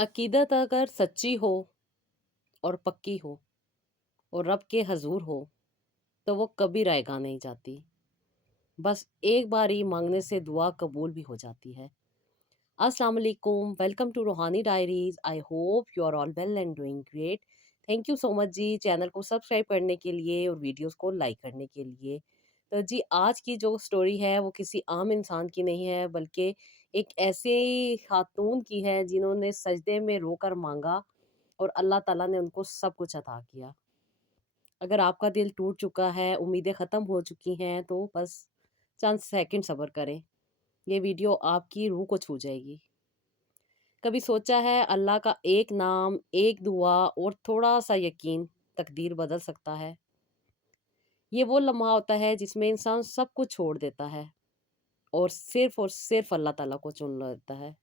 अकीदत अगर सच्ची हो और पक्की हो और रब के हजूर हो तो वो कभी रायगा नहीं जाती। बस एक बार ही मांगने से दुआ कबूल भी हो जाती है। अस्सलाम वालेकुम, welcome to Roohani diaries. I hope you are all well and doing great. Thank you so much जी चैनल को सब्सक्राइब करने के लिए और वीडियोस को लाइक करने के लिए। तो जी आज की जो स्टोरी है वो किसी आम इंसान की नहीं है, बल्कि एक ऐसे खातून की है जिन्होंने सजदे में रोकर मांगा और अल्लाह ताला ने उनको सब कुछ अता किया। अगर आपका दिल टूट चुका है, उम्मीदें ख़त्म हो चुकी हैं, तो बस चंद सेकंड सब्र करें। ये वीडियो आपकी रूह को छू जाएगी। कभी सोचा है अल्लाह का एक नाम, एक दुआ और थोड़ा-सा यकीन तकदीर बदल सकता है? ये वो लम्हा होता है जिसमें इंसान सब कुछ छोड़ देता है और सिर्फ़ अल्लाह ताला को चुन लेता है।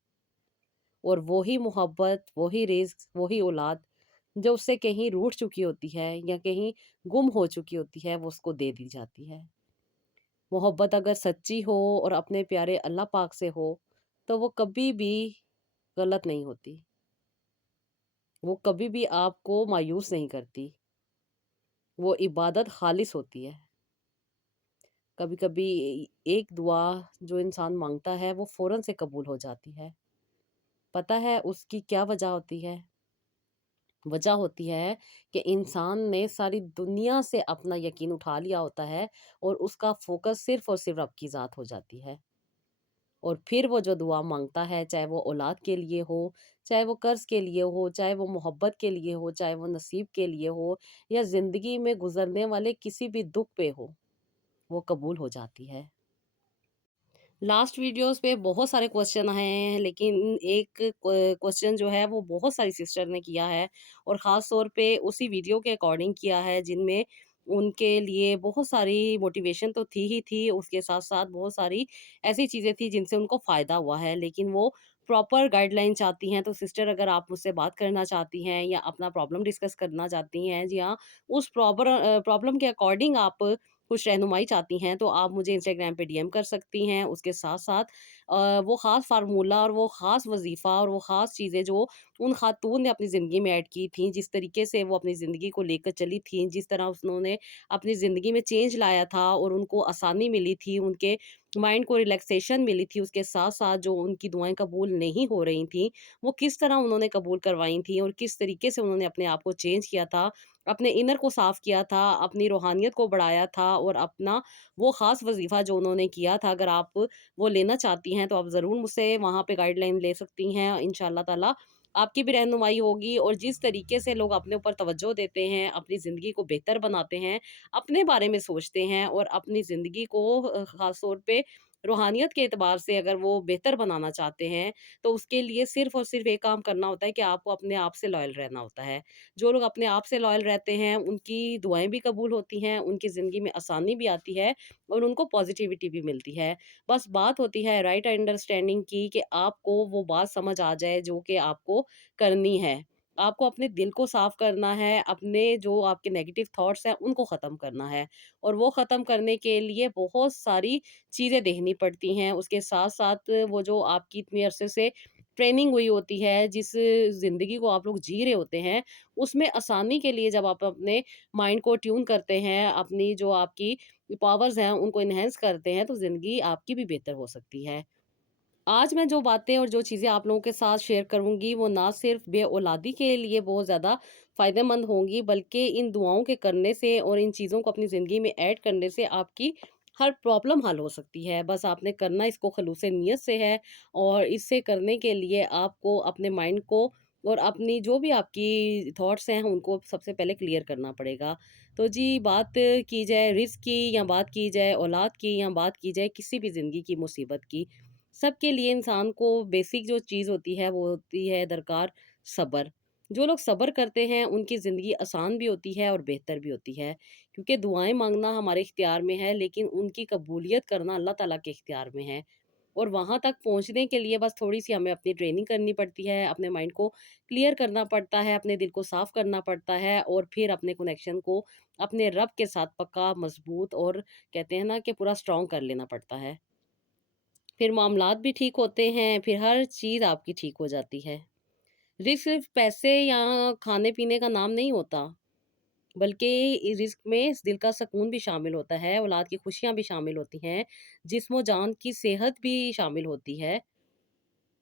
और वही मोहब्बत, वही रिज़्क, वही औलाद जो उससे कहीं रूठ चुकी होती है या कहीं गुम हो चुकी होती है, वो उसको दे दी जाती है। मोहब्बत अगर सच्ची हो और अपने प्यारे अल्लाह पाक से हो, तो वो कभी भी गलत नहीं होती। वो कभी भी आपको मायूस नहीं करती। वो इबादत खालिस होती है। कभी-कभी एक दुआ जो इंसान माँगता है, वो फ़ौरन से कबूल हो जाती है। पता है उसकी क्या वजह होती है? वजह होती है कि इंसान ने सारी दुनिया से अपना यकीन उठा लिया होता है और उसका फ़ोकस सिर्फ़ और सिर्फ़ रब की ज़ात हो जाती है। और फिर वो जो दुआ माँगता है, चाहे वो औलाद के लिए हो, चाहे वो कर्ज़ के लिए हो, चाहे वो मोहब्बत के लिए हो, चाहे वो नसीब के लिए हो या ज़िंदगी में गुज़रने वाले किसी भी दुःख पे हो, वो कबूल हो जाती है। लास्ट वीडियोस पे बहुत सारे क्वेश्चन आए हैं, लेकिन एक क्वेश्चन जो है वो बहुत सारी सिस्टर ने किया है और ख़ास तौर पे उसी वीडियो के अकॉर्डिंग किया है, जिनमें उनके लिए बहुत सारी मोटिवेशन तो थी ही थी, उसके साथ साथ बहुत सारी ऐसी चीज़ें थी जिनसे उनको फ़ायदा हुआ है, लेकिन वो प्रॉपर गाइडलाइन चाहती हैं। तो सिस्टर अगर आप मुझसे बात करना चाहती हैं या अपना प्रॉब्लम डिस्कस करना चाहती हैं, जी हाँ, उस प्रॉब्लम के अकॉर्डिंग आप कुछ रहनुमाई चाहती हैं, तो आप मुझे इंस्टाग्राम पे डीएम कर सकती हैं। उसके साथ-साथ वो ख़ास फ़ार्मूला और वो ख़ास वज़ीफ़ा और वो ख़ास चीज़ें जो उन ख़ातून ने अपनी ज़िंदगी में ऐड की थीं, जिस तरीके से वो अपनी ज़िंदगी को लेकर चली थीं, जिस तरह उन्होंने अपनी ज़िंदगी में चेंज लाया था और उनको आसानी मिली थी, उनके माइंड को रिलैक्सेशन मिली थी, उसके साथ-साथ जो उनकी दुआएँ कबूल नहीं हो रही थीं, वो किस तरह उन्होंने कबूल करवाई थीं और किस तरीके से उन्होंने अपने आप को चेंज किया था, अपने इनर को साफ़ किया था, अपनी रूहानियत को बढ़ाया था और अपना वो ख़ास वज़ीफ़ा जो उन्होंने किया था, अगर आप वो लेना चाहती हैं, तो आप ज़रूर मुझसे वहाँ पे गाइडलाइन ले सकती हैं। इंशाअल्लाह ताला आपकी भी रहनुमाई होगी और जिस तरीके से लोग अपने ऊपर तवज्जो देते हैं, अपनी ज़िंदगी को बेहतर बनाते हैं, अपने बारे में सोचते हैं और अपनी ज़िंदगी को ख़ास तौर पे रूहानियत के एतबार से अगर वो बेहतर बनाना चाहते हैं, तो उसके लिए सिर्फ़ और सिर्फ़ एक काम करना होता है कि आपको अपने आप से लॉयल रहना होता है। जो लोग अपने आप से लॉयल रहते हैं, उनकी दुआएँ भी कबूल होती हैं, उनकी ज़िंदगी में आसानी भी आती है और उनको पॉज़िटिविटी भी मिलती है। बस बात होती है राइट अंडरस्टैंडिंग की, कि आपको वो बात समझ आ जाए जो कि आपको करनी है। आपको अपने दिल को साफ़ करना है, अपने जो आपके नेगेटिव थॉट्स हैं, उनको ख़त्म करना है और वो ख़त्म करने के लिए बहुत सारी चीज़ें देखनी पड़ती हैं। उसके साथ-साथ वो जो आपकी इतने अरसे से ट्रेनिंग हुई होती है, जिस ज़िंदगी को आप लोग जी रहे होते हैं, उसमें आसानी के लिए जब आप अपने माइंड को ट्यून करते हैं, अपनी जो आपकी पावर्स हैं, उनको एनहांस करते हैं, तो ज़िंदगी आपकी भी बेहतर हो सकती है। आज मैं जो बातें और जो चीज़ें आप लोगों के साथ शेयर करूँगी, वो ना सिर्फ़ बे-औलादी के लिए बहुत ज़्यादा फ़ायदेमंद होंगी, बल्कि इन दुआओं के करने से और इन चीज़ों को अपनी ज़िंदगी में ऐड करने से आपकी हर प्रॉब्लम हल हो सकती है। बस आपने करना इसको ख़ुलूस-ए नियत से है और इसे करने के लिए आपको अपने माइंड को और अपनी जो भी आपकी थॉट्स हैं, उनको सबसे पहले क्लियर करना पड़ेगा। तो जी, बात की जाए रिज़्क की या बात की जाए औलाद की या बात की जाए किसी भी ज़िंदगी की मुसीबत की, सबके लिए इंसान को बेसिक जो चीज़ होती है वो होती है दरकार सब्र। जो लोग सब्र करते हैं उनकी ज़िंदगी आसान भी होती है और बेहतर भी होती है, क्योंकि दुआएँ माँगना हमारे इख्तियार में है, लेकिन उनकी कबूलियत करना अल्लाह ताला के इख्तियार में है। और वहाँ तक पहुँचने के लिए बस थोड़ी-सी हमें अपनी ट्रेनिंग करनी पड़ती है, अपने माइंड को क्लियर करना पड़ता है, अपने दिल को साफ़ करना पड़ता है और फिर अपने कनेक्शन को अपने रब के साथ पक्का, मज़बूत और कहते हैं ना कि पूरा स्ट्रॉन्ग कर लेना पड़ता है। फिर मामलात भी ठीक होते हैं, फिर हर चीज़ आपकी ठीक हो जाती है। रिस्क सिर्फ पैसे या खाने-पीने का नाम नहीं होता, बल्कि रिस्क में दिल का सुकून भी शामिल होता है, औलाद की खुशियाँ भी शामिल होती हैं, जिस्म और जान की सेहत भी शामिल होती है,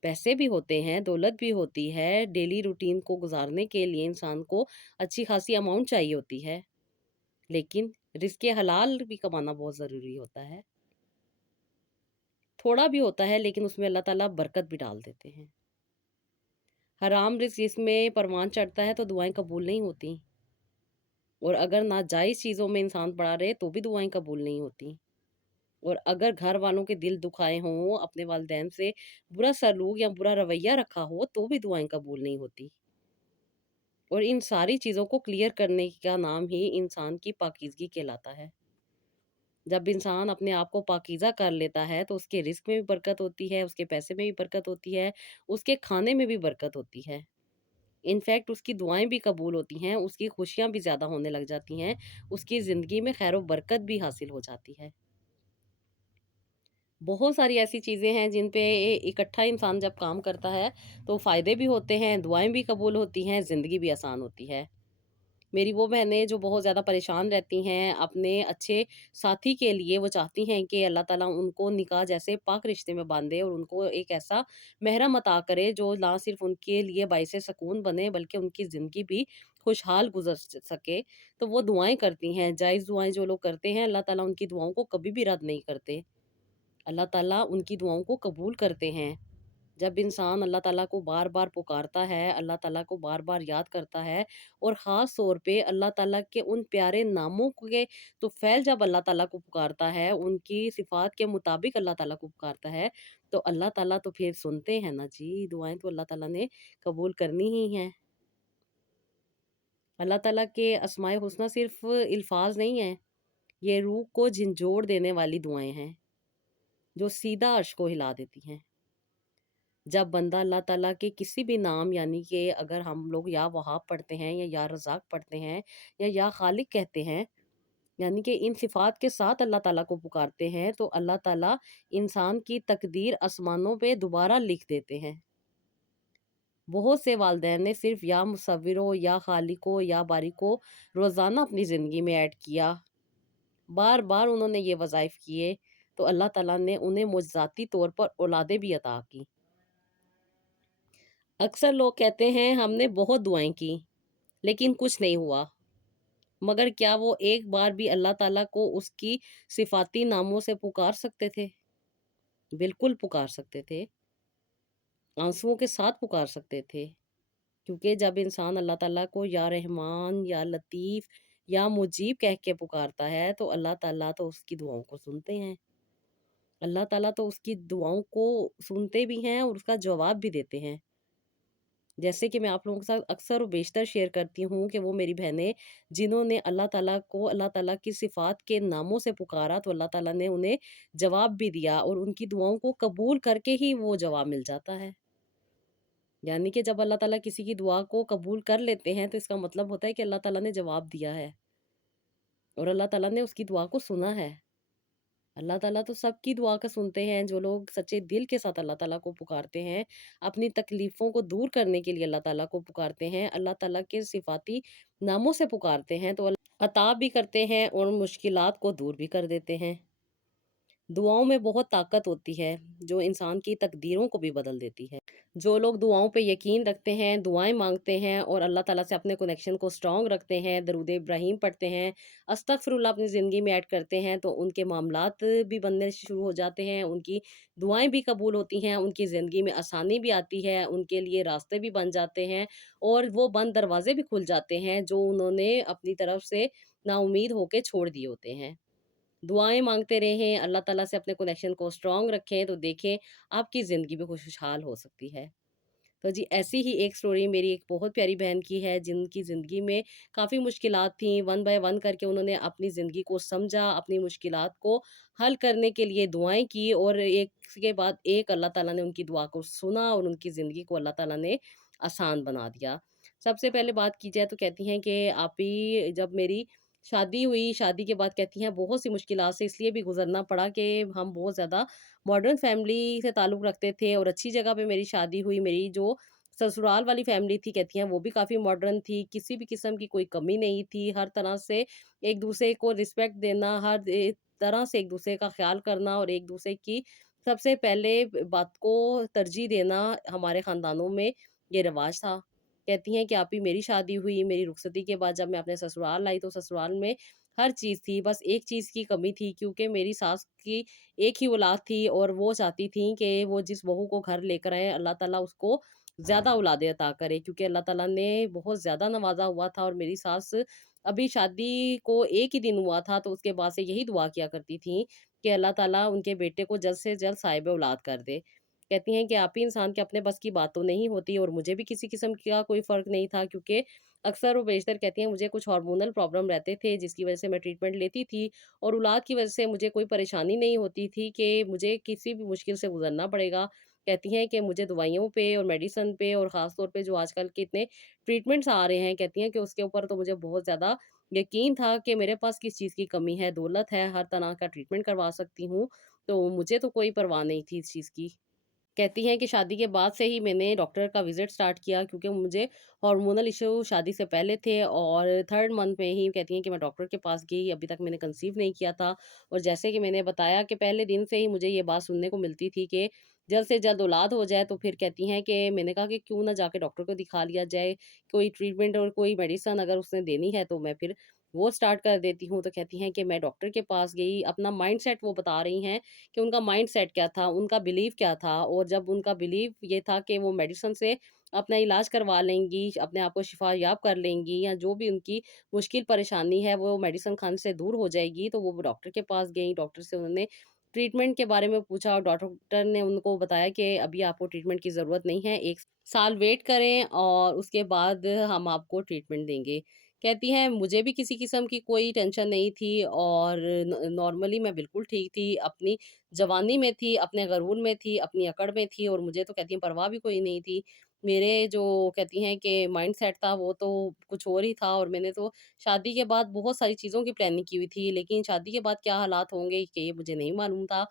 पैसे भी होते हैं, दौलत भी होती है, डेली रूटीन को गुज़ारने के लिए इंसान को अच्छी खासी अमाउंट चाहिए होती है, लेकिन रिस्क हलाल भी कमाना बहुत ज़रूरी होता है। थोड़ा भी होता है लेकिन उसमें अल्लाह ताला बरकत भी डाल देते हैं। हराम रिस्क जिसमें परवान चढ़ता है तो दुआएँ कबूल नहीं होती, और अगर नाजायज़ चीज़ों में इंसान पड़ा रहे तो भी दुआएँ कबूल नहीं होती। और अगर घर वालों के दिल दुखाए हों, अपने वालिदैन से बुरा सलूक या बुरा रवैया रखा हो तो भी दुआएँ कबूल नहीं होती। और इन सारी चीज़ों को क्लियर करने का नाम ही इंसान की पाकीज़गी कहलाता है। जब इंसान अपने आप को पाकीज़ा कर लेता है तो उसके रिज़्क में भी बरकत होती है, उसके पैसे में भी बरकत होती है, उसके खाने में भी बरकत होती है। इनफैक्ट उसकी दुआएँ भी कबूल होती हैं, उसकी खुशियाँ भी ज़्यादा होने लग जाती हैं, उसकी ज़िंदगी में खैर व बरकत भी हासिल हो जाती है। बहुत सारी ऐसी चीज़ें हैं जिन पे इकट्ठा इंसान जब काम करता है तो फ़ायदे भी होते हैं, दुआएँ भी कबूल होती हैं, ज़िंदगी भी आसान होती है। मेरी वो बहनें जो बहुत ज़्यादा परेशान रहती हैं अपने अच्छे साथी के लिए, वो चाहती हैं कि अल्लाह ताला उनको निकाह जैसे पाक रिश्ते में बांधे और उनको एक ऐसा महरम अता करे जो ना सिर्फ़ उनके लिए बाइसे सुकून बने बल्कि उनकी ज़िंदगी भी खुशहाल गुज़र सके। तो वो दुआएँ करती हैं, जायज़ दुआएँ जो लोग करते हैं अल्लाह ताला उनकी दुआओं को कभी भी रद्द नहीं करते। अल्लाह ताला उनकी दुआओं को कबूल करते हैं। जब इंसान अल्लाह ताला को बार-बार पुकारता है, अल्लाह ताला को बार-बार याद करता है और ख़ास तौर पे अल्लाह ताला के उन प्यारे नामों के फ़ैल जब अल्लाह ताला को पुकारता है, उनकी सिफ़ात के मुताबिक अल्लाह ताला को पुकारता है, तो अल्लाह ताला तो फिर सुनते हैं ना जी, दुआएँ तो अल्लाह ताला ने कबूल करनी ही हैं। अल्लाह ताला के अस्माए हुस्ना सिर्फ़ अल्फ़ाज़ नहीं हैं, ये रूह को झिंझोड़ देने वाली दुआएँ हैं, जो सीधा अर्श को हिला देती हैं। जब बंदा अल्लाह ताला के किसी भी नाम यानी कि अगर हम लोग या वहाब पढ़ते हैं या रज़ाक पढ़ते हैं या खालिक कहते हैं, यानी कि इन सिफ़ात के साथ अल्लाह ताला को पुकारते हैं तो अल्लाह ताला इंसान की तकदीर आसमानों पे दोबारा लिख देते हैं। बहुत से वालिदैन ने सिर्फ़ या मुसव्विरो या खालिको या बारिको रोज़ाना अपनी ज़िंदगी में ऐड किया। बार-बार उन्होंने ये वज़ाइफ़ किए तो अल्लाह ताला ने उन्हें मुअज़्ज़ाती तौर पर औलादें भी अता की। अक्सर लोग कहते हैं हमने बहुत दुआएँ की, लेकिन कुछ नहीं हुआ। मगर क्या वो एक बार भी अल्लाह ताला को उसकी सिफ़ाती नामों से पुकार सकते थे? बिल्कुल पुकार सकते थे, आँसुओं के साथ पुकार सकते थे। क्योंकि जब इंसान अल्लाह ताला को या रहमान, या लतीफ़, या मुजीब कह के पुकारता है, तो अल्लाह ताला तो उसकी दुआओं को सुनते हैं। अल्लाह ताला तो उसकी दुआओं को सुनते भी हैं और उसका जवाब भी देते हैं। जैसे कि मैं आप लोगों के साथ अक्सर और बेशतर शेयर करती हूँ कि वो मेरी बहनें जिन्होंने अल्लाह ताला को अल्लाह ताला की सिफ़ात के नामों से पुकारा तो अल्लाह ताला ने उन्हें जवाब भी दिया और उनकी दुआओं को कबूल करके ही वो जवाब मिल जाता है। यानी कि जब अल्लाह ताला किसी की दुआ को कबूल कर लेते हैं तो इसका मतलब होता है कि अल्लाह ताला ने जवाब दिया है और अल्लाह ताला ने उसकी दुआ को सुना है। अल्लाह ताला तो सबकी दुआ का सुनते हैं, जो लोग सच्चे दिल के साथ अल्लाह ताला को पुकारते हैं, अपनी तकलीफ़ों को दूर करने के लिए अल्लाह ताला को पुकारते हैं, अल्लाह ताला के सिफ़ाती नामों से पुकारते हैं, तो अता भी करते हैं और मुश्किलात को दूर भी कर देते हैं। दुआओं में बहुत ताकत होती है, जो इंसान की तकदीरों को भी बदल देती है। जो लोग दुआओं पे यकीन रखते हैं, दुआएँ माँगते हैं और अल्लाह ताला से अपने कनेक्शन को स्ट्रॉन्ग रखते हैं, दरूद इब्राहीम पढ़ते हैं, अस्तगफिरुल्लाह अपनी ज़िंदगी में ऐड करते हैं, तो उनके मामलात भी बनने शुरू हो जाते हैं, उनकी दुआएँ भी कबूल होती हैं, उनकी ज़िंदगी में आसानी भी आती है, उनके लिए रास्ते भी बन जाते हैं और वो बंद दरवाज़े भी खुल जाते हैं, जो उन्होंने अपनी तरफ से नाउम्मीद होके छोड़ दिए होते हैं। दुआएँ माँगते रहें, अल्लाह ताला से अपने कनेक्शन को स्ट्रॉन्ग रखें, तो देखें आपकी ज़िंदगी भी खुशहाल हो सकती है। तो जी, ऐसी ही एक स्टोरी मेरी एक बहुत प्यारी बहन की है, जिनकी ज़िंदगी में काफ़ी मुश्किलात थीं, वन बाय वन करके उन्होंने अपनी ज़िंदगी को समझा, अपनी मुश्किलात को हल करने के लिए दुआएँ की और एक के बाद एक अल्लाह ताला ने उनकी दुआ को सुना और उनकी ज़िंदगी को अल्लाह ताला ने आसान बना दिया। सबसे पहले बात की जाए तो कहती हैं कि आप ही जब मेरी शादी हुई, शादी के बाद कहती हैं बहुत सी मुश्किलात से इसलिए भी गुज़रना पड़ा कि हम बहुत ज़्यादा मॉडर्न फैमिली से ताल्लुक़ रखते थे और अच्छी जगह पे मेरी शादी हुई। मेरी जो ससुराल वाली फैमिली थी, कहती हैं वो भी काफ़ी मॉडर्न थी, किसी भी किस्म की कोई कमी नहीं थी, हर तरह से एक-दूसरे को रिस्पेक्ट देना, हर तरह से एक-दूसरे का ख़्याल करना और एक-दूसरे की सबसे पहले बात को तरजीह देना हमारे ख़ानदानों में ये रिवाज था। कहती हैं कि आप ही मेरी शादी हुई, मेरी रुखसती के बाद जब मैं अपने ससुराल आई तो ससुराल में हर चीज़ थी, बस एक चीज़ की कमी थी क्योंकि मेरी सास की एक ही औलाद थी और वो चाहती थीं कि वो जिस बहू को घर लेकर आएँ अल्लाह ताला उसको ज़्यादा औलादें अता करे क्योंकि अल्लाह ताला ने बहुत ज़्यादा नवाज़ा हुआ था और मेरी सास अभी शादी को 1 ही दिन हुआ था तो उसके बाद से यही दुआ किया करती थीं कि अल्लाह ताला उनके बेटे को जल्द से जल्द साहिब औलाद कर दे। कहती हैं कि आप ही इंसान के अपने बस की बात तो नहीं होती और मुझे भी किसी किस्म का कोई फ़र्क नहीं था क्योंकि अक्सर वो बेशतर कहती हैं मुझे कुछ हार्मोनल प्रॉब्लम रहते थे जिसकी वज़ह से मैं ट्रीटमेंट लेती थी और औलाद की वज़ह से मुझे कोई परेशानी नहीं होती थी कि मुझे किसी भी मुश्किल से गुज़रना पड़ेगा। कहती हैं कि मुझे दवाइयों पे और मेडिसिन पे और ख़ास तौर पे जो आजकल के इतने ट्रीटमेंट्स आ रहे हैं, कहती हैं कि उसके ऊपर तो मुझे बहुत ज़्यादा यकीन था कि मेरे पास किस चीज़ की कमी है, दौलत है, हर तरह का ट्रीटमेंट करवा सकती हूँ, तो मुझे तो कोई परवाह नहीं थी इस चीज़ की। कहती हैं कि शादी के बाद से ही मैंने डॉक्टर का विज़िट स्टार्ट किया क्योंकि मुझे हार्मोनल इश्यू शादी से पहले थे और 3rd मंथ में ही कहती हैं कि मैं डॉक्टर के पास गई, अभी तक मैंने कंसीव नहीं किया था। और जैसे कि मैंने बताया कि पहले दिन से ही मुझे ये बात सुनने को मिलती थी कि जल्द से जल्द औलाद हो जाए, तो फिर कहती हैं कि मैंने कहा कि क्यों ना जाके डॉक्टर को दिखा लिया जाए, कोई ट्रीटमेंट और कोई मेडिसिन अगर उसने देनी है तो मैं फिर वो स्टार्ट कर देती हूँ। तो कहती हैं कि मैं डॉक्टर के पास गई, अपना माइंडसेट वो बता रही हैं कि उनका माइंडसेट क्या था, उनका बिलीव क्या था और जब उनका बिलीव ये था कि वो मेडिसिन से अपना इलाज करवा लेंगी, अपने आप को शिफा-याब कर लेंगी या जो भी उनकी मुश्किल परेशानी है वो मेडिसिन खाने से दूर हो जाएगी, तो वो डॉक्टर के पास गईं। डॉक्टर से उन्होंने ट्रीटमेंट के बारे में पूछा और डॉक्टर ने उनको बताया कि अभी आपको ट्रीटमेंट की ज़रूरत नहीं है, 1 साल वेट करें और उसके बाद हम आपको ट्रीटमेंट देंगे। कहती हैं मुझे भी किसी किस्म की कोई टेंशन नहीं थी और नॉर्मली मैं बिल्कुल ठीक थी, अपनी जवानी में थी, अपने गरूर में थी, अपनी अकड़ में थी और मुझे तो कहती हैं परवाह भी कोई नहीं थी। मेरे जो कहती हैं कि माइंडसेट था वो तो कुछ और ही था और मैंने तो शादी के बाद बहुत सारी चीज़ों की प्लानिंग की हुई थी, लेकिन शादी के बाद क्या हालात होंगे कि ये मुझे नहीं मालूम था।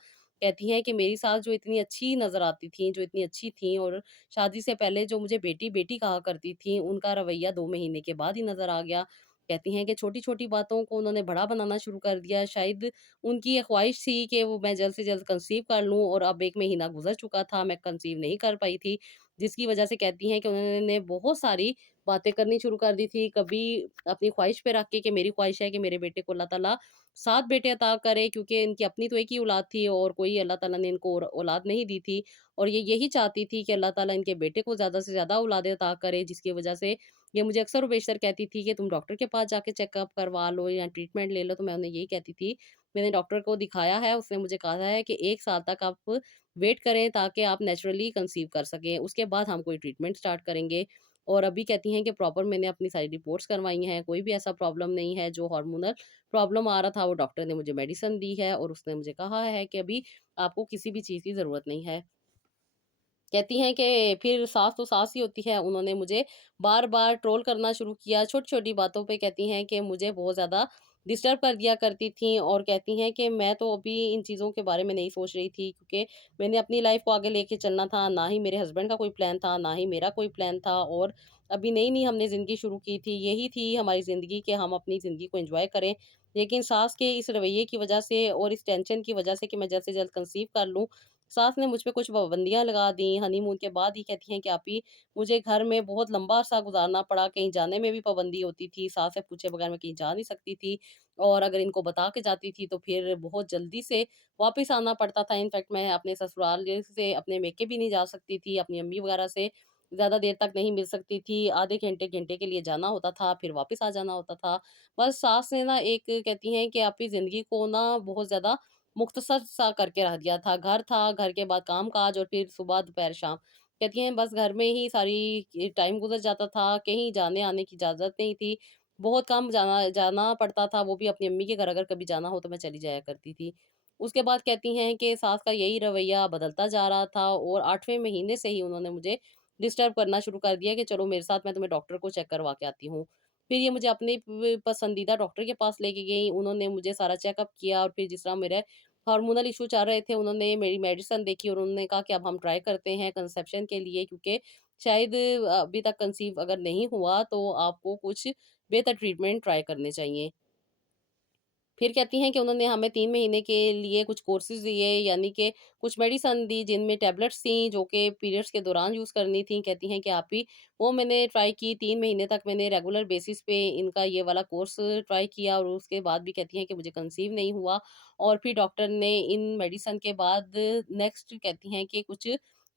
कहती हैं कि मेरी सास जो इतनी अच्छी नज़र आती थीं, जो इतनी अच्छी थीं और शादी से पहले जो मुझे बेटी-बेटी कहा करती थीं, उनका रवैया 2 महीने के बाद ही नज़र आ गया। कहती हैं कि छोटी-छोटी बातों को उन्होंने बड़ा बनाना शुरू कर दिया। शायद उनकी ये ख़्वाहिश थी कि वो मैं जल्द से जल्द कंसीव कर लूँ और अब 1 महीना गुज़र चुका था, मैं कंसीव नहीं कर पाई थी। जिसकी वजह से कहती हैं कि उन्होंने बहुत सारी बातें करनी शुरू कर दी थी। कभी अपनी ख़्वाहिश पे रख के कि मेरी ख़्वाहिश है कि मेरे बेटे को अल्लाह ताला 7 बेटे अता करे क्योंकि इनकी अपनी तो एक ही औलाद थी और कोई अल्लाह ताला ने इनको और औलाद नहीं दी थी। और ये यही चाहती थी कि अल्लाह ताला इनके बेटे को ज़्यादा से ज़्यादा औलादें अता करे, जिसकी वजह से ये मुझे अक्सर व बेशतर कहती थी कि तुम डॉक्टर के पास जाके चेकअप करवा लो या ट्रीटमेंट ले लो, तो मैं उन्हें यही कहती थी। मैंने डॉक्टर को दिखाया है, उसने मुझे कहा है कि 1 साल तक आप वेट करें ताकि आप नेचुरली कंसीव कर सकें, उसके बाद हम कोई ट्रीटमेंट स्टार्ट करेंगे। और अभी कहती हैं कि प्रॉपर मैंने अपनी सारी रिपोर्ट्स करवाई हैं, कोई भी ऐसा प्रॉब्लम नहीं है, जो हार्मोनल प्रॉब्लम आ रहा था वो डॉक्टर ने मुझे मेडिसिन दी है और उसने मुझे कहा है कि अभी आपको किसी भी चीज़ की ज़रूरत नहीं है। कहती हैं कि फिर सास तो सास ही होती है, उन्होंने मुझे बार-बार ट्रोल करना शुरू किया, छोटी-छोटी बातों पे कहती हैं कि मुझे बहुत ज़्यादा डिस्टर्ब कर दिया करती थीं और कहती हैं कि मैं तो अभी इन चीज़ों के बारे में नहीं सोच रही थी क्योंकि मैंने अपनी लाइफ़ को आगे लेके चलना था, ना ही मेरे हस्बैंड का कोई प्लान था, ना ही मेरा कोई प्लान था और अभी नई-नई हमने ज़िंदगी शुरू की थी, यही थी हमारी ज़िंदगी कि हम अपनी ज़िंदगी को एन्जॉय करें। लेकिन सास के इस रवैये की वजह से और इस टेंशन की वजह से कि मैं जल्द से जल्द कंसीव कर लूँ, सास ने मुझ पे कुछ पाबंदियाँ लगा दी, हनीमून के बाद ही कहती हैं कि आप ही मुझे घर में बहुत लंबा अरसा गुज़ारना पड़ा, कहीं जाने में भी पाबंदी होती थी, सास से पूछे बगैर मैं कहीं जा नहीं सकती थी और अगर इनको बता के जाती थी तो फिर बहुत जल्दी से वापस आना पड़ता था। इनफैक्ट मैं अपने ससुराल से अपने मेके भी नहीं जा सकती थी, अपनी अम्मी वगैरह से ज़्यादा देर तक नहीं मिल सकती थी, आधे घंटे, घंटे के लिए जाना होता था, फिर वापस आ जाना होता था। बस सास ने ना एक कहती हैं कि आपकी ज़िंदगी को ना बहुत ज़्यादा मुख्तसर सा करके रख दिया था। घर था, घर के बाद काम-काज और फिर सुबह, दोपहर, शाम। कहती हैं बस घर में ही सारी टाइम गुज़र जाता था, कहीं जाने-आने की इजाज़त नहीं थी। बहुत कम जाना जाना पड़ता था, वो भी अपनी अम्मी के घर अगर कभी जाना हो तो मैं चली जाया करती थी। उसके बाद कहती हैं कि सास का यही रवैया बदलता जा रहा था और 8वें महीने से ही उन्होंने मुझे डिस्टर्ब करना शुरू कर दिया कि चलो मेरे साथ, मैं तुम्हें डॉक्टर को चेक करवा के आती हूँ। फिर ये मुझे अपने पसंदीदा डॉक्टर के पास लेके गईं, उन्होंने मुझे सारा चेकअप किया और फिर जिस तरह मेरे हार्मोनल इश्यू चल रहे थे, उन्होंने मेरी मेडिसिन देखी और उन्होंने कहा कि अब हम ट्राई करते हैं कंसेप्शन के लिए क्योंकि شاید ابھی تک کنسیو اگر نہیں ہوا تو آپ کو کچھ بہتر ٹریٹمنٹ ٹرائی کرنے چاہیے۔ پھر کہتی ہیں کہ انہوں نے ہمیں 3 مہینے کے لیے کچھ کورسز دیے، یعنی کہ کچھ میڈیسن دی جن میں ٹیبلٹس تھیں جو کہ پیریڈس کے دوران یوز کرنی تھیں۔ کہتی ہیں کہ آپ ہی وہ میں نے ٹرائی کی، 3 مہینے تک میں نے ریگولر بیسس پہ ان کا یہ والا کورس ٹرائی کیا، اور اس کے بعد بھی کہتی ہیں کہ مجھے کنسیو نہیں ہوا۔ اور پھر ڈاکٹر نے ان میڈیسن کے بعد نیکسٹ کہتی ہیں کہ کچھ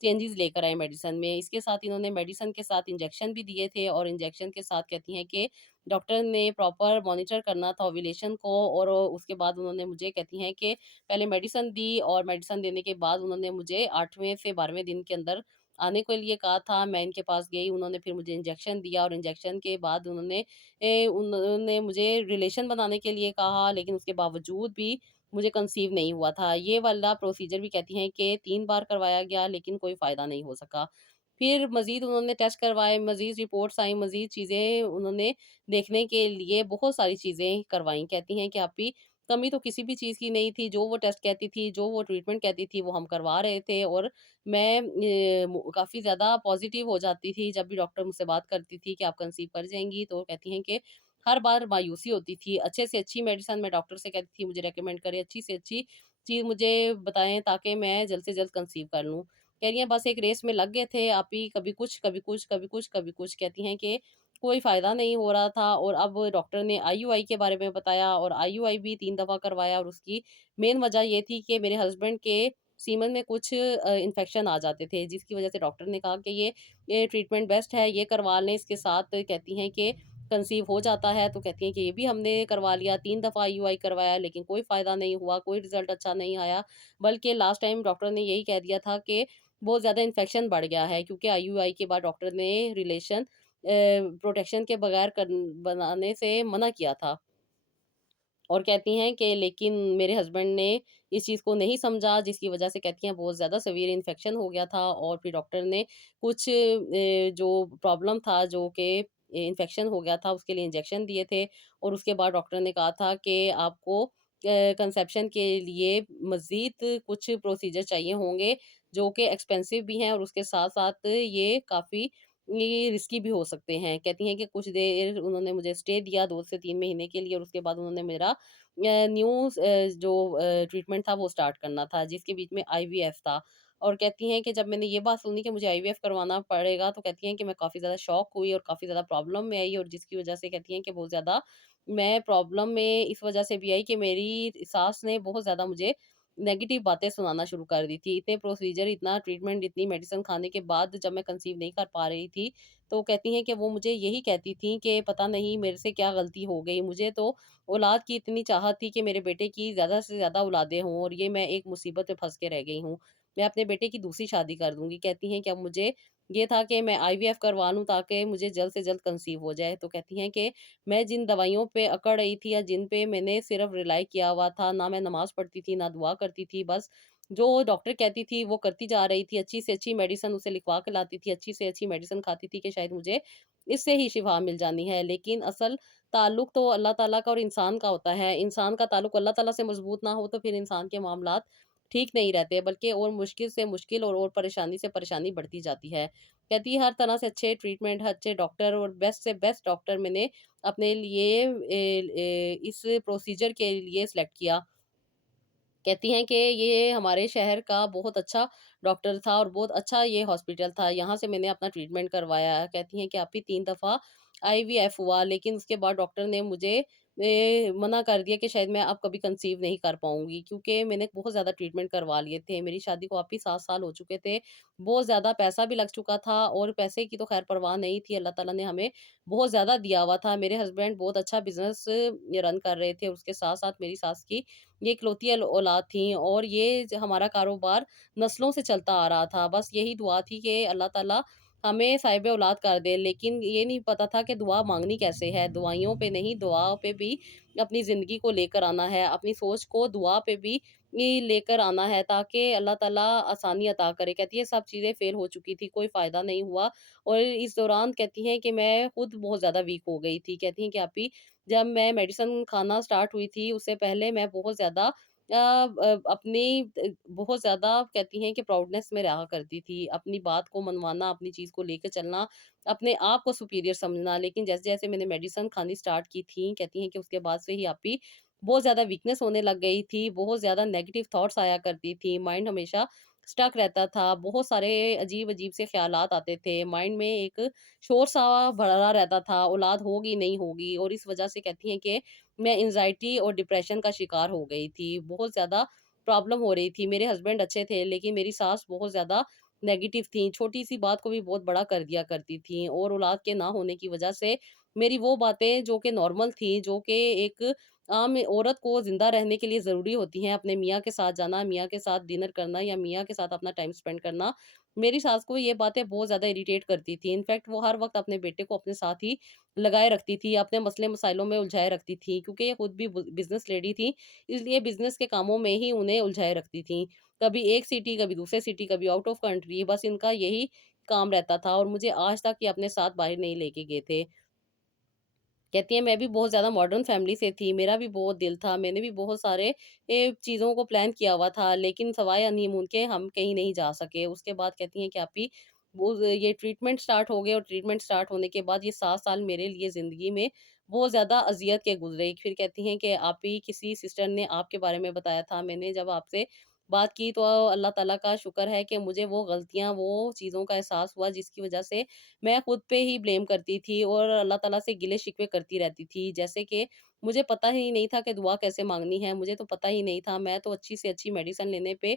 چینجز لے کر آئے میڈیسن میں۔ اس کے ساتھ انہوں نے میڈیسن کے ساتھ انجیکشن بھی دیے تھے، اور انجیکشن کے ساتھ کہتی ہیں کہ ڈاکٹر نے پراپر مانیٹر کرنا تھا اوویلیشن کو، اور اس کے بعد انہوں نے مجھے کہتی ہیں کہ پہلے میڈیسن دی، اور میڈیسن دینے کے بعد انہوں نے مجھے 8ویں سے 12ویں دن کے اندر آنے کے لیے کہا تھا۔ میں ان کے پاس گئی، انہوں نے پھر مجھے انجیکشن دیا، اور انجیکشن کے بعد انہوں نے مجھے ریلیشن بنانے کے لیے کہا، لیکن اس کے باوجود بھی مجھے کنسیو نہیں ہوا تھا۔ یہ والا پروسیجر بھی کہتی ہیں کہ 3 بار کروایا گیا لیکن کوئی فائدہ نہیں ہو سکا۔ پھر مزید انہوں نے ٹیسٹ کروائے، مزید رپورٹس آئیں، مزید چیزیں انہوں نے دیکھنے کے لیے بہت ساری چیزیں کروائیں۔ کہتی ہیں کہ آپ کی کمی تو کسی بھی چیز کی نہیں تھی، جو وہ ٹیسٹ کہتی تھی، جو وہ ٹریٹمنٹ کہتی تھی وہ ہم کروا رہے تھے، اور میں کافی زیادہ پازیٹیو ہو جاتی تھی جب بھی ڈاکٹر مجھ سے بات کرتی تھی کہ آپ کنسیو کر جائیں گی۔ تو کہتی ہیں کہ ہر بار مایوسی ہوتی تھی، اچھے سے اچھی میڈیسن میں ڈاکٹر سے کہتی تھی مجھے ریکمینڈ کرے، اچھی سے اچھی چیز مجھے بتائیں تاکہ میں جلد سے جلد کنسیو کر لوں۔ کہہ رہی ہیں بس ایک ریس میں لگ گئے تھے آپ ہی، کبھی کچھ کبھی کچھ کبھی کچھ کبھی کچھ۔ کہتی ہیں کہ کوئی فائدہ نہیں ہو رہا تھا، اور اب ڈاکٹر نے آئی یو آئی کے بارے میں بتایا، اور آئی یو آئی بھی 3 دفعہ کروایا، اور اس کی مین وجہ یہ تھی کہ میرے ہسبینڈ کے سیمن میں کچھ انفیکشن آ جاتے تھے، جس کی وجہ سے ڈاکٹر نے کہا کہ یہ ٹریٹمنٹ بیسٹ ہے، یہ کروا لیں۔ اس کے ساتھ کہتی ہیں کہ کنسیو ہو جاتا ہے، تو کہتی ہیں کہ یہ بھی ہم نے کروا لیا، 3 دفعہ آئی یو آئی کروایا لیکن کوئی فائدہ نہیں ہوا، کوئی رزلٹ اچھا نہیں آیا، بلکہ لاسٹ ٹائم ڈاکٹر نے یہی کہہ دیا تھا کہ بہت زیادہ انفیکشن بڑھ گیا ہے، کیونکہ آئی یو آئی کے بعد ڈاکٹر نے ریلیشن پروٹیکشن کے بغیر بنانے سے منع کیا تھا۔ اور کہتی ہیں کہ لیکن میرے ہسبینڈ نے اس چیز کو نہیں سمجھا، جس کی وجہ سے کہتی ہیں بہت زیادہ سیویئر انفیکشن ہو گیا تھا، اور پھر ڈاکٹر نے کچھ جو پرابلم تھا جو کہ انفیکشن ہو گیا تھا اس کے لیے انجیکشن دیے تھے، اور اس کے بعد ڈاکٹر نے کہا تھا کہ آپ کو کنسیپشن کے لیے مزید کچھ پروسیجر چاہیے ہوں گے جو کہ ایکسپینسو بھی ہیں، اور اس کے ساتھ ساتھ یہ کافی رسکی بھی ہو سکتے ہیں۔ کہتی ہیں کہ کچھ دیر انہوں نے مجھے اسٹے دیا 2 سے 3 مہینے کے لیے، اور اس کے بعد انہوں نے میرا نیو جو ٹریٹمنٹ تھا وہ سٹارٹ کرنا تھا، جس کے بیچ میں آئی وی ایف تھا۔ اور کہتی ہیں کہ جب میں نے یہ بات سنی کہ مجھے آئی وی ایف کروانا پڑے گا، تو کہتی ہیں کہ میں کافی زیادہ شوق ہوئی اور کافی زیادہ پرابلم میں آئی، اور جس کی وجہ سے کہتی ہیں کہ بہت زیادہ میں پرابلم میں اس وجہ سے بھی آئی کہ میری ساس نے بہت زیادہ مجھے نیگیٹو باتیں سنانا شروع کر دی تھی۔ اتنے پروسیجر، اتنا ٹریٹمنٹ، اتنی میڈیسن کھانے کے بعد جب میں کنسیو نہیں کر پا رہی تھی، تو کہتی ہیں کہ وہ مجھے یہی کہتی تھیں کہ پتہ نہیں میرے سے کیا غلطی ہو گئی، مجھے تو اولاد کی اتنی چاہت تھی کہ میرے بیٹے کی زیادہ سے زیادہ اولادیں ہوں، اور یہ میں ایک مصیبت میں پھنس کے رہ گئی ہوں، میں اپنے بیٹے کی دوسری شادی کر دوں گی۔ کہتی ہیں کہ اب مجھے یہ تھا کہ میں آئی وی ایف کروا لوں تاکہ مجھے جلد سے جلد کنسیو ہو جائے۔ تو کہتی ہیں کہ میں جن دوائیوں پہ اکڑ رہی تھی یا جن پہ میں نے صرف ریلائی کیا ہوا تھا، نہ میں نماز پڑھتی تھی، نہ دعا کرتی تھی، بس جو ڈاکٹر کہتی تھی وہ کرتی جا رہی تھی، اچھی سے اچھی میڈیسن اسے لکھوا کے لاتی تھی، اچھی سے اچھی میڈیسن کھاتی تھی کہ شاید مجھے اس سے ہی شفا مل جانی ہے، لیکن اصل تعلق تو اللہ تعالیٰ کا اور انسان کا ہوتا ہے۔ انسان کا تعلق اللہ تعالیٰ سے مضبوط نہ ہو تو پھر انسان کے معاملات ٹھیک نہیں رہتے، بلکہ اور مشکل سے مشکل اور پریشانی سے پریشانی بڑھتی جاتی ہے۔ کہتی ہے ہر طرح سے اچھے ٹریٹمنٹ، اچھے ڈاکٹر اور بیسٹ سے بیسٹ ڈاکٹر میں نے اپنے لیے اس پروسیجر کے لیے سلیکٹ کیا۔ کہتی ہیں کہ یہ ہمارے شہر کا بہت اچھا ڈاکٹر تھا، اور بہت اچھا یہ ہاسپٹل تھا، یہاں سے میں نے اپنا ٹریٹمنٹ کروایا۔ کہتی ہیں کہ آپ ہی 3 دفعہ آئی وی ایف ہوا، لیکن اس کے بعد ڈاکٹر نے مجھے منع کر دیا کہ شاید میں اب کبھی کنسیو نہیں کر پاؤں گی، کیونکہ میں نے بہت زیادہ ٹریٹمنٹ کروا لیے تھے، میری شادی کو آپ ہی 7 سال ہو چکے تھے، بہت زیادہ پیسہ بھی لگ چکا تھا، اور پیسے کی تو خیر پرواہ نہیں تھی، اللہ تعالیٰ نے ہمیں بہت زیادہ دیا ہوا تھا۔ میرے ہسبینڈ بہت اچھا بزنس رن کر رہے تھے، اس کے ساتھ ساتھ میری ساس کی یہ اکلوتی اولاد تھیں، اور یہ ہمارا کاروبار نسلوں سے چلتا آ رہا تھا، بس یہی دعا تھی کہ اللہ تعالیٰ ہمیں صاحب اولاد کر دے، لیکن یہ نہیں پتا تھا کہ دعا مانگنی کیسے ہے، دعائیوں پہ نہیں، دعا پہ بھی اپنی زندگی کو لے کر آنا ہے، اپنی سوچ کو دعا پہ بھی لے کر آنا ہے تاکہ اللہ تعالیٰ آسانی عطا کرے۔ کہتی ہے سب چیزیں فیل ہو چکی تھی، کوئی فائدہ نہیں ہوا، اور اس دوران کہتی ہیں کہ میں خود بہت زیادہ ویک ہو گئی تھی۔ کہتی ہیں کہ آپ ہی جب میں میڈیسن کھانا سٹارٹ ہوئی تھی، اس سے پہلے میں بہت زیادہ अपनी बहुत ज़्यादा कहती हैं कि प्राउडनेस में रहा करती थी। अपनी बात को मनवाना, अपनी चीज़ को लेके चलना, अपने आप को सुपीरियर समझना। लेकिन जैसे-जैसे मैंने मेडिसिन खानी स्टार्ट की थी, कहती हैं कि उसके बाद से ही आप ही बहुत ज़्यादा वीकनेस होने लग गई थी, बहुत ज़्यादा नेगेटिव थॉट्स आया करती थी, माइंड हमेशा स्टक रहता था, बहुत सारे अजीब-अजीब से ख़्यालात आते थे, माइंड में एक शोर-सा भरा रहता था, औलाद होगी, नहीं होगी, और इस वजह से कहती हैं कि मैं एंग्ज़ायटी और डिप्रेशन का शिकार हो गई थी। बहुत ज़्यादा प्रॉब्लम हो रही थी। मेरे हस्बैंड अच्छे थे, लेकिन मेरी सास बहुत ज़्यादा नेगेटिव थीं। छोटी-सी बात को भी बहुत बड़ा कर दिया करती थीं, और औलाद के ना होने की वजह से मेरी वो बातें जो कि नॉर्मल थी, जो कि एक आम औरत को ज़िंदा रहने के लिए ज़रूरी होती हैं, अपने मियाँ के साथ जाना, मियाँ के साथ डिनर करना या मियाँ के साथ अपना टाइम स्पेंड करना, मेरी सास को ये बातें बहुत ज़्यादा इरिटेट करती थी। इनफैक्ट वो हर वक़्त अपने बेटे को अपने साथ ही लगाए रखती थी, अपने मसले-मसाइलों में उलझाए रखती थी, क्योंकि ये खुद भी बिज़नेस लेडी थी, इसलिए बिज़नेस के कामों में ही उन्हें उलझाए रखती थी। कभी एक सिटी, कभी दूसरे सिटी, कभी आउट ऑफ कंट्री, बस इनका यही काम रहता था, और मुझे आज तक ये अपने साथ बाहर नहीं लेके गए थे। कहती हैं मैं भी बहुत ज़्यादा मॉडर्न फैमिली से थी, मेरा भी बहुत दिल था, मैंने भी बहुत सारे चीज़ों को प्लान किया हुआ था, लेकिन सवाए हनीमून के हम कहीं नहीं जा सके। उसके बाद कहती हैं कि आप ही वो ये ट्रीटमेंट स्टार्ट हो गए, और ट्रीटमेंट स्टार्ट होने के बाद ये 7 साल मेरे लिए ज़िंदगी में बहुत ज़्यादा अज़ियत के गुज़रे। फिर कहती हैं कि आप ही किसी सिस्टर ने आपके बारे में बताया था, मैंने जब आपसे बात की तो अल्लाह ताला का शुक्र है कि मुझे वो गलतियाँ, वो चीज़ों का एहसास हुआ जिसकी वज़ह से मैं खुद पे ही ब्लेम करती थी, और अल्लाह ताला से गिले-शिकवे करती रहती थी। जैसे कि मुझे पता ही नहीं था कि दुआ कैसे माँगनी है, मुझे तो पता ही नहीं था। मैं तो अच्छी से अच्छी मेडिसिन लेने पे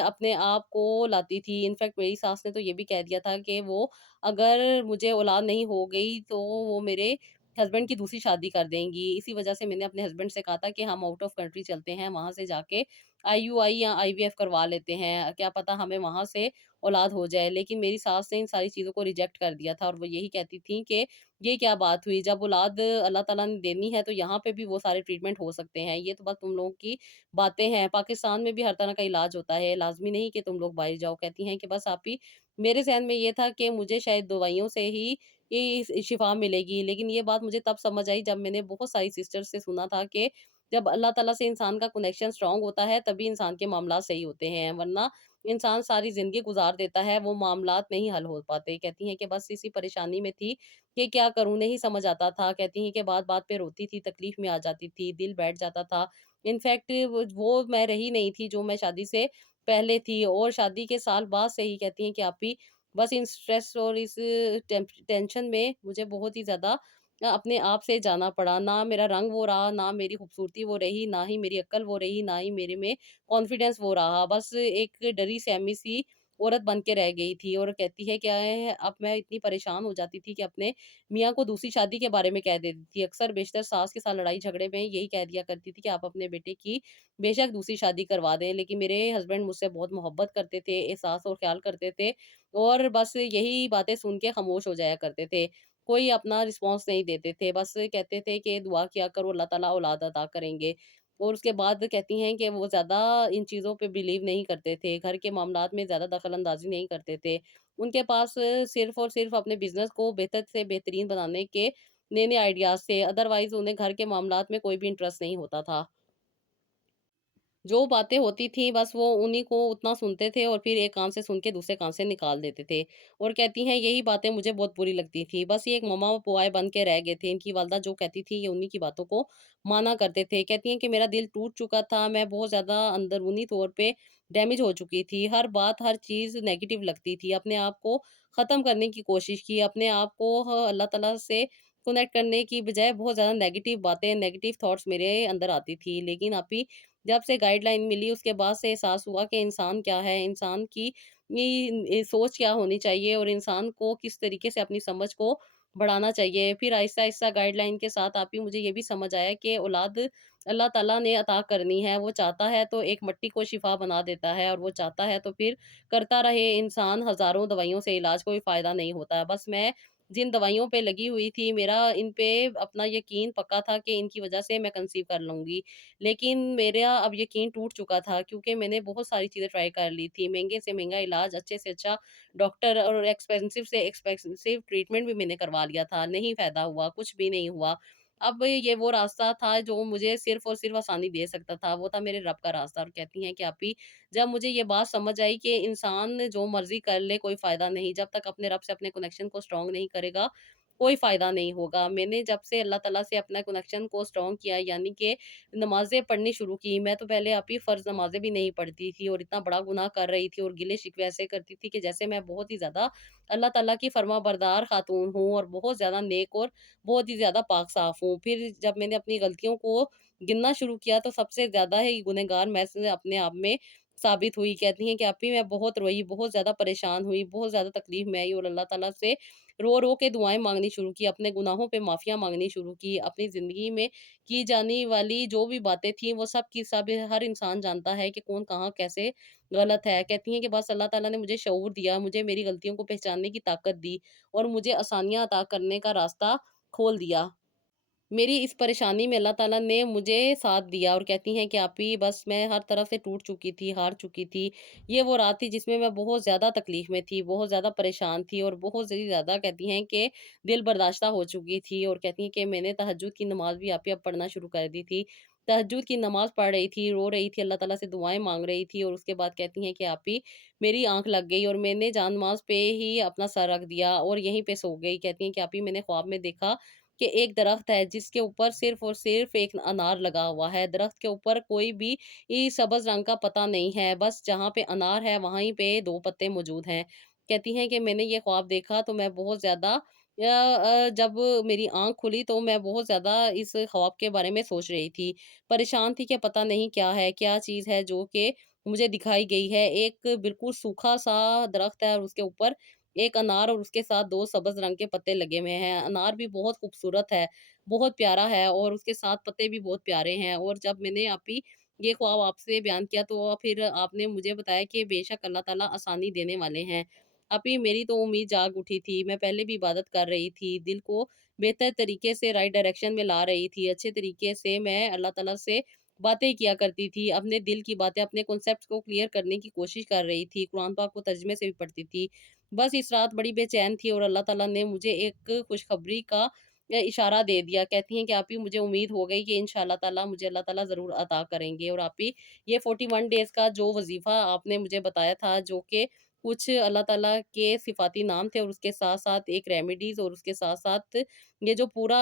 अपने आप को लाती थी। इनफैक्ट मेरी सास ने तो ये भी कह दिया था कि वो अगर मुझे औलाद नहीं हो गई तो वो मेरे हस्बैंड की दूसरी शादी कर देंगी। इसी वज़ह से मैंने अपने हस्बैंड से कहा था कि हम आउट ऑफ कंट्री चलते हैं, वहाँ से जाके आईयूआई या आईवीएफ करवा लेते हैं, क्या पता हमें वहाँ से औलाद हो जाए। लेकिन मेरी सास ने इन सारी चीज़ों को रिजेक्ट कर दिया था, और वो यही कहती थी कि ये क्या बात हुई, जब औलाद अल्लाह ताला ने देनी है तो यहाँ पे भी वो सारे ट्रीटमेंट हो सकते हैं, ये तो बस तुम लोगों की बातें हैं, पाकिस्तान में भी हर तरह का इलाज होता है, लाज़मी नहीं कि तुम लोग बाहर जाओ। कहती हैं कि बस आप ही मेरे ज़हन में ये था कि मुझे शायद दवाइयों से ही शिफ़ा मिलेगी, लेकिन ये बात मुझे तब समझ आई जब मैंने बहुत सारी सिस्टर्स से सुना था कि जब अल्लाह ताला से इंसान का कनेक्शन स्ट्रॉन्ग होता है, तभी इंसान के मामलात सही होते हैं, वरना इंसान सारी ज़िंदगी गुज़ार देता है, वो मामलात नहीं हल हो पाते। कहती हैं कि बस इसी परेशानी में थी कि क्या करूँ, नहीं समझ आता था। कहती हैं कि बात-बात पे रोती थी, तकलीफ़ में आ जाती थी, दिल बैठ जाता था। इनफैक्ट वो मैं रही नहीं थी जो मैं शादी से पहले थी, और शादी के साल बाद से ही कहती हैं कि आप ही बस इन स्ट्रेस और इस टेंशन में मुझे बहुत ही ज़्यादा अपने आप से जाना पड़ा। ना मेरा रंग वो रहा, ना मेरी खूबसूरती वो रही, ना ही मेरी अक्ल वो रही, ना ही मेरे में कॉन्फिडेंस वो रहा। बस एक डरी सहमी सी औरत बन के रह गई थी, और कहती है क्या है, अब मैं इतनी परेशान हो जाती थी कि अपने मियाँ को दूसरी शादी के बारे में कह देती थी। अक्सर बेशतर सास के साथ लड़ाई झगड़े में यही कह दिया करती थी कि आप अपने बेटे की बेशक दूसरी शादी करवा दें। लेकिन मेरे हस्बैंड मुझसे बहुत मोहब्बत करते थे, एहसास और ख़्याल करते थे, और बस यही बातें सुन के खामोश हो जाया करते थे। कोई अपना रिस्पॉन्स नहीं देते थे, बस कहते थे कि दुआ किया करो, अल्लाह ताला औलाद अता करेंगे। और उसके बाद कहती हैं कि वो ज़्यादा इन चीज़ों पे बिलीव नहीं करते थे, घर के मामलात में ज़्यादा दखल-अंदाज़ी नहीं करते थे। उनके पास सिर्फ़ और सिर्फ़ अपने बिज़नेस को बेहतर से बेहतरीन बनाने के नए-नए आइडियाज़ थे, अदरवाइज़ उन्हें घर के मामलात में कोई भी इंटरेस्ट नहीं होता था। जो बातें होती थी बस वो उन्हीं को उतना सुनते थे, और फिर एक कान से सुन के दूसरे कान से निकाल देते थे, और कहती हैं यही बातें मुझे बहुत बुरी लगती थी। बस ये एक मम्मा बॉय बन के रह गए थे। इनकी वालिदा जो कहती थी ये उन्हीं की बातों को माना करते थे। कहती हैं कि मेरा दिल टूट चुका था, मैं बहुत ज़्यादा अंदरूनी तौर पे डैमेज हो चुकी थी। हर बात, हर चीज़ नेगेटिव लगती थी। अपने आप को ख़त्म करने की कोशिश की, अपने आप को अल्लाह ताला से कनेक्ट करने की बजाय बहुत ज़्यादा नेगेटिव बातें, नेगेटिव थॉट्स मेरे अंदर आती थी। लेकिन अभी जब से गाइडलाइन मिली उसके बाद से एहसास हुआ कि इंसान क्या है, इंसान की सोच क्या होनी चाहिए, और इंसान को किस तरीके से अपनी समझ को बढ़ाना चाहिए। फिर आहिस्ता-आहिस्ता गाइडलाइन के साथ आप ही मुझे ये भी समझ आया कि औलाद अल्लाह ताला ने अता करनी है। वो चाहता है तो एक मिट्टी को शिफ़ा बना देता है, और वो चाहता है तो फिर करता रहे इंसान हज़ारों दवाइयों से इलाज, कोई फ़ायदा नहीं होता है। बस मैं जिन दवाइयों पे लगी हुई थी, मेरा इन पे अपना यकीन पक्का था कि इनकी वज़ह से मैं कंसीव कर लूँगी। लेकिन मेरा अब यकीन टूट चुका था, क्योंकि मैंने बहुत सारी चीज़ें ट्राई कर ली थी। महँगे से महँगा इलाज, अच्छे से अच्छा डॉक्टर, और एक्सपेंसिव से एक्सपेंसिव ट्रीटमेंट भी मैंने करवा लिया था। नहीं फ़ायदा हुआ, कुछ भी नहीं हुआ। अब ये वो रास्ता था जो मुझे सिर्फ़ और सिर्फ़ आसानी दे सकता था, वो था मेरे रब का रास्ता। और कहती हैं कि आपी, जब मुझे ये बात समझ आई कि इंसान जो मर्ज़ी कर ले कोई फ़ायदा नहीं, जब तक अपने रब से अपने कनेक्शन को स्ट्रॉन्ग नहीं करेगा, कोई फ़ायदा नहीं होगा। मैंने जब से अल्लाह ताला से अपना कनेक्शन को स्ट्रॉन्ग किया, यानी कि नमाज़ें पढ़नी शुरू की। मैं तो पहले आप ही फ़र्ज़ नमाज़ें भी नहीं पढ़ती थी और इतना बड़ा गुनाह कर रही थी और गिले-शिकवे ऐसे करती थी कि जैसे मैं बहुत ही ज़्यादा अल्लाह ताला की फ़रमाबरदार ख़ातून हूँ और बहुत ज़्यादा नेक और बहुत ही ज़्यादा पाक-साफ़ हूँ। फिर जब मैंने अपनी गलतियों को गिनना शुरू किया तो सबसे ज़्यादा ही गुनहगार मैं से अपने आप में साबित हुई। कहती हैं कि आप ही, मैं बहुत रोई, बहुत ज़्यादा परेशान हुई, बहुत ज़्यादा तकलीफ़ में आई और अल्लाह ताला से रो-रो के दुआएँ माँगनी शुरू की, अपने गुनाहों पे माफ़िया माँगनी शुरू की। अपनी ज़िंदगी में की जाने वाली जो भी बातें थी वो सब की सब हर इंसान जानता है कि कौन कहाँ कैसे गलत है। कहती हैं कि बस अल्लाह ताला ने मुझे शऊर दिया, मुझे मेरी गलतियों को पहचानने की ताकत दी और मुझे आसानियाँ अता करने का रास्ता खोल दिया। मेरी इस परेशानी में अल्लाह ताला ने मुझे साथ दिया और कहती हैं कि आप ही, बस मैं हर तरफ से टूट चुकी थी, हार चुकी थी। ये वो रात थी जिसमें मैं बहुत ज़्यादा तकलीफ़ में थी, बहुत ज़्यादा परेशान थी और बहुत ही ज़्यादा कहती हैं कि दिल बर्दाश्ता हो चुकी थी और कहती हैं कि मैंने तहज्जुद की नमाज़ भी आप ही अब पढ़ना शुरू कर दी थी। तहज्जुद की नमाज़ पढ़ रही थी, रो रही थी, अल्लाह ताला से दुआएँ माँग रही थी और उसके बाद कहती हैं कि आप ही, मेरी आँख लग गई और मैंने जान-नमाज़ पे ही अपना सर रख दिया और यहीं पे सो गई। कहती हैं कि आप ही, मैंने ख्वाब में देखा कि एक दरख्त है जिसके ऊपर सिर्फ़ और सिर्फ़ एक अनार लगा हुआ है। दरख्त के ऊपर कोई भी सब्ज़ रंग का पत्ता नहीं है, बस जहाँ पे अनार है वहीं पे 2 पत्ते मौजूद हैं। कहती हैं कि मैंने ये ख्वाब देखा तो मैं बहुत ज़्यादा जब मेरी आँख खुली तो मैं बहुत ज़्यादा इस ख्वाब के बारे में सोच रही थी। परेशान थी कि पता नहीं क्या है, क्या चीज़ है जो कि मुझे दिखाई गई है। एक बिल्कुल सूखा-सा दरख्त है और उसके ऊपर एक अनार और उसके साथ 2 सब्ज़ रंग के पत्ते लगे हुए हैं। अनार भी बहुत खूबसूरत है, बहुत प्यारा है और उसके साथ पत्ते भी बहुत प्यारे हैं। और जब मैंने आप ही ये ख्वाब आपसे बयान किया तो फिर आपने मुझे बताया कि बेशक अल्लाह ताला आसानी देने वाले हैं। आप ही, मेरी तो उम्मीद जाग उठी थी। मैं पहले भी इबादत कर रही थी, दिल को बेहतर तरीके से राइट डायरेक्शन में ला रही थी। अच्छे तरीके से मैं अल्लाह ताला से बातें किया करती थी। अपने दिल की बातें, अपने कॉन्सेप्ट्स को क्लियर करने की कोशिश कर रही थी। कुरान पाक को तर्जुमे से भी पढ़ती थी। बस इस रात बड़ी बेचैन थी और अल्लाह ताला ने मुझे एक खुशखबरी का इशारा दे दिया। कहती हैं कि आप ही, मुझे उम्मीद हो गई कि इंशाअल्लाह ताला मुझे अल्लाह ताला ज़रूर अता करेंगे। और आप ही, ये 41 डेज़ का जो वज़ीफ़ा आपने मुझे बताया था, जो कि कुछ अल्लाह ताला के सिफ़ाती नाम थे और उसके साथ-साथ एक रेमेडीज़ और उसके साथ-साथ ये जो पूरा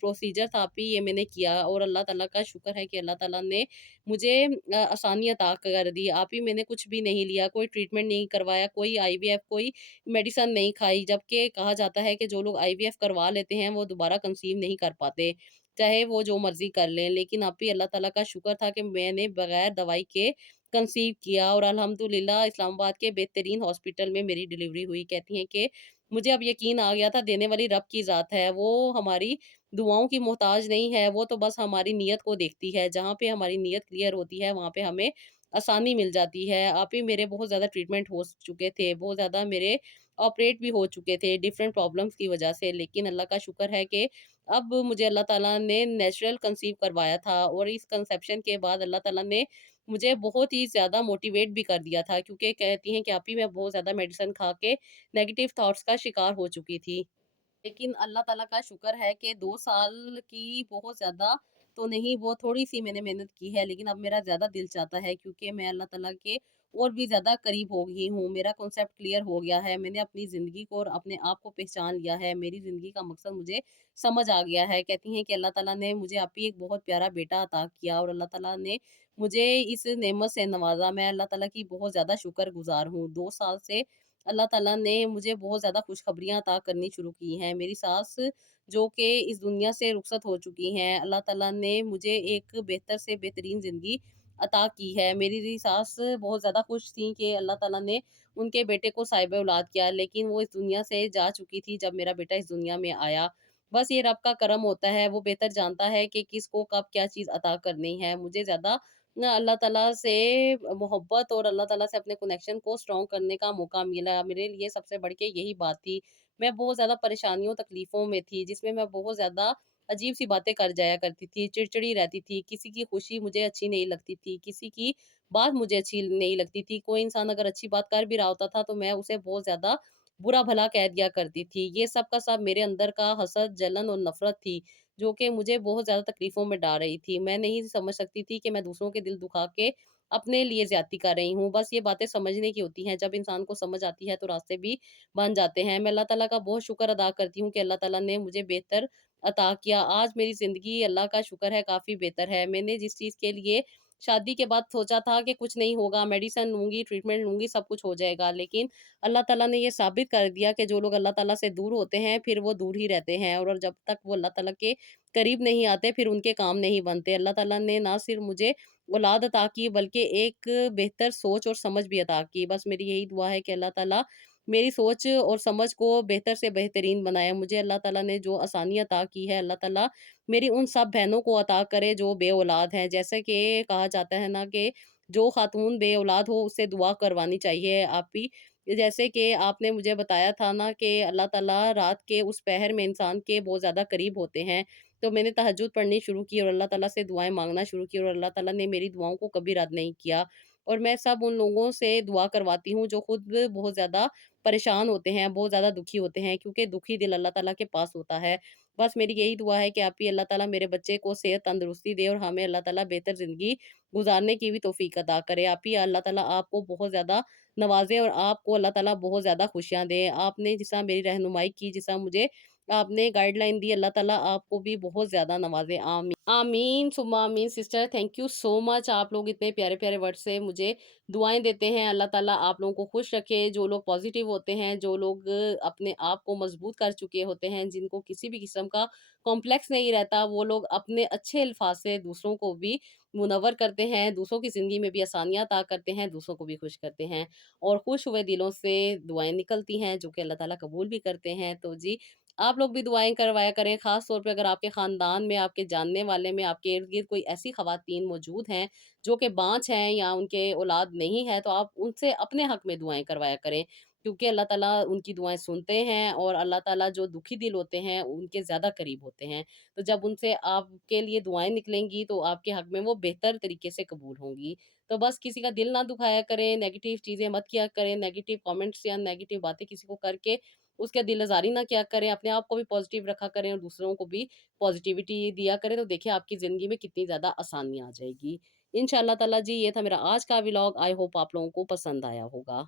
प्रोसीजर था आप ही, ये मैंने किया और अल्लाह ताला का शुक्र है कि अल्लाह ताला ने मुझे आसानी अता कर दी। आप ही, मैंने कुछ भी नहीं लिया, कोई ट्रीटमेंट नहीं करवाया, कोई आईवीएफ, कोई मेडिसिन नहीं खाई, जबकि कहा जाता है कि जो लोग आईवीएफ करवा लेते हैं वो दोबारा कंसीव नहीं कर पाते, चाहे वो जो मर्ज़ी कर लें। लेकिन आप ही, अल्लाह ताला का शुक्र था कि मैंने बगैर दवाई के कंसीव किया और अल्हम्दुलिल्लाह इस्लामाबाद के बेहतरीन हॉस्पिटल में मेरी डिलीवरी हुई। कहती हैं कि मुझे अब यकीन आ गया था, देने वाली रब की ज़ात है, वो हमारी दुआओं की मोहताज नहीं है, वो तो बस हमारी नीयत को देखती है। जहाँ पे हमारी नीयत क्लियर होती है, वहाँ पे हमें आसानी मिल जाती है। आप ही, मेरे बहुत ज़्यादा ट्रीटमेंट हो चुके थे, बहुत ज़्यादा मेरे ऑपरेट भी हो चुके थे डिफरेंट प्रॉब्लम्स की वजह से। लेकिन अल्लाह का शुक्र है कि अब मुझे अल्लाह ताला ने नेचुरल कंसीव करवाया था और इस कंसेप्शन के बाद अल्लाह ताला ने मुझे बहुत ही ज़्यादा मोटिवेट भी कर दिया था, क्योंकि कहती हैं कि आप ही, मैं बहुत ज़्यादा मेडिसिन खा के नेगेटिव थॉट्स का शिकार हो चुकी थी। लेकिन अल्लाह ताला का शुक्र है कि 2 साल की बहुत ज़्यादा तो नहीं, वो थोड़ी-सी मैंने मेहनत की है, लेकिन अब मेरा ज़्यादा दिल चाहता है क्योंकि मैं अल्लाह ताला के और भी ज़्यादा करीब हो गई हूँ। मेरा कॉन्सेप्ट क्लियर हो गया है। मैंने अपनी ज़िंदगी को और अपने आप को पहचान लिया है। मेरी ज़िंदगी का मकसद मुझे समझ आ गया है। कहती हैं कि अल्लाह ताला ने मुझे आप ही एक बहुत प्यारा बेटा अता किया और अल्लाह ताला ने मुझे इस नेमत से नवाज़ा। मैं अल्लाह ताला की बहुत ज़्यादा शुक्रगुज़ार हूँ। 2 साल से अल्लाह ताला ने मुझे बहुत ज़्यादा खुशखबरियाँ अता करनी शुरू की हैं। मेरी सास जो कि इस दुनिया से रुखसत हो चुकी हैं, अल्लाह ताला ने मुझे एक बेहतर से बेहतरीन ज़िंदगी अता की है। मेरी सास बहुत ज़्यादा खुश थीं कि अल्लाह ताला ने उनके बेटे को साहिब औलाद किया, लेकिन वो इस दुनिया से जा चुकी थी जब मेरा बेटा इस दुनिया में आया। बस ये रब का करम होता है, वो बेहतर जानता है कि किसको कब क्या चीज़ अता करनी है। मुझे ज़्यादा ना अल्लाह ताला से मोहब्बत और अल्लाह ताला से अपने कनेक्शन को स्ट्रॉन्ग करने का मौका मिला। मेरे लिए सबसे बढ़ के यही बात थी। मैं बहुत ज़्यादा परेशानियों, तकलीफ़ों में थी, जिसमें मैं बहुत ज़्यादा अजीब-सी बातें कर जाया करती थी, चिड़चिड़ी रहती थी, किसी की खुशी मुझे अच्छी नहीं लगती थी, किसी की बात मुझे अच्छी नहीं लगती थी। कोई इंसान अगर अच्छी बात कर भी रहा होता था, तो मैं उसे बहुत ज़्यादा बुरा भला कह दिया करती थी। ये सब का सब मेरे अंदर का हसद, जलन और नफ़रत थी, जो कि मुझे बहुत ज़्यादा तकलीफ़ों में डाल रही थी। मैं नहीं समझ सकती थी कि मैं दूसरों के दिल दुखा के अपने लिए ज़्यादती कर रही हूँ। बस ये बातें समझने की होती हैं, जब इंसान को समझ आती है तो रास्ते भी बन जाते हैं। मैं अल्लाह ताला का बहुत शुक्र अदा करती हूँ कि अल्लाह ताला ने मुझे बेहतर अता किया। आज मेरी ज़िंदगी अल्लाह का शुक्र है काफ़ी बेहतर है। मैंने जिस चीज़ के लिए शादी के बाद सोचा था कि कुछ नहीं होगा, मेडिसिन लूँगी, ट्रीटमेंट लूँगी, सब कुछ हो जाएगा। लेकिन अल्लाह ताला ने ये साबित कर दिया कि जो लोग अल्लाह ताला से दूर होते हैं, फिर वो दूर ही रहते हैं, और जब तक वो अल्लाह ताला के करीब नहीं आते, फिर उनके काम नहीं बनते। अल्लाह ताला ने ना सिर्फ़ मुझे औलाद अता की, बल्कि एक बेहतर सोच और समझ भी अता की। बस मेरी यही दुआ है कि अल्लाह ताला मेरी सोच और समझ को बेहतर से बेहतरीन बनाए। मुझे अल्लाह ताला ने जो आसानी अता की है, अल्लाह ताला मेरी उन सब बहनों को अता करे जो बे-औलाद हैं। जैसे कि कहा जाता है ना कि जो खातून बे-औलाद हो उससे दुआ करवानी चाहिए। आप भी जैसे कि आपने मुझे बताया था ना कि अल्लाह ताला रात के उस पहर में इंसान के बहुत ज़्यादा करीब होते हैं। तो मैंने तहज्जुद पढ़नी शुरू की और अल्लाह ताला से दुआएँ माँगना शुरू की, और अल्लाह ताला ने मेरी दुआओं को कभी रद्द नहीं किया। और मैं सब उन लोगों से दुआ करवाती हूँ जो खुद बहुत ज़्यादा परेशान होते हैं, बहुत ज़्यादा दुखी होते हैं, क्योंकि दुखी दिल अल्लाह ताला के पास होता है। बस मेरी यही दुआ है कि आप ही अल्लाह ताला मेरे बच्चे को सेहत तंदुरुस्ती दे, और हमें अल्लाह ताला बेहतर ज़िंदगी गुज़ारने की भी तौफ़ीक अता करे। आप ही अल्लाह ताला आपको बहुत ज़्यादा नवाज़े, और आपको अल्लाह ताला बहुत ज़्यादा खुशियाँ दे। आपने जिस तरह मेरी रहनुमाई की, जिस तरह मुझे आपने गाइडलाइन दी, अल्लाह ताला आपको भी बहुत ज़्यादा नवाज़े। आमीन। आमीन सुम्मा आमीन। Sister, thank you so much. आप लोग इतने प्यारे-प्यारे वर्ड से मुझे दुआएँ देते हैं। अल्लाह ताला आप लोगों को खुश रखे। जो लोग पॉज़िटिव होते हैं, जो लोग अपने आप को मज़बूत कर चुके होते हैं, जिनको किसी भी किस्म का कॉम्प्लेक्स नहीं रहता, वो लोग अपने अच्छे अल्फ़ाज़ से दूसरों को भी मुनव्वर करते हैं, दूसरों की ज़िंदगी में भी आसानियाँ अता करते हैं, दूसरों को भी खुश करते हैं, और खुश हुए दिलों से दुआएँ निकलती हैं, जो कि अल्लाह ताला कबूल भी करते हैं। तो जी, आप लोग भी दुआएँ करवाया करें, ख़ास तौर पे अगर आपके ख़ानदान में, आपके जानने वाले में, आपके इर्द-गिर्द कोई ऐसी ख़वातीन मौजूद हैं, जो कि बाँझ हैं या उनके औलाद नहीं है, तो आप उनसे अपने हक़ में दुआएँ करवाया करें। क्योंकि अल्लाह ताला उनकी दुआएँ सुनते हैं, और अल्लाह ताला जो दुखी दिल होते हैं, उनके ज़्यादा करीब होते हैं। तो जब उनसे आपके लिए दुआएँ निकलेंगी, तो आपके हक़ में वो बेहतर तरीके से कबूल होंगी। तो बस किसी का दिल ना दुखाया करें, नेगेटिव चीज़ें मत किया करें, नेगेटिव कमेंट्स या नेगेटिव बातें किसी को करके उसका दिल आज़ारी ना किया करें, अपने आप को भी पॉज़िटिव रखा करें और दूसरों को भी पॉज़िटिविटी दिया करें, तो देखिए आपकी ज़िंदगी में कितनी ज़्यादा आसानी आ जाएगी। इंशाअल्लाह ताला जी, ये था मेरा आज का व्लॉग। आई होप आप लोगों को पसंद आया होगा।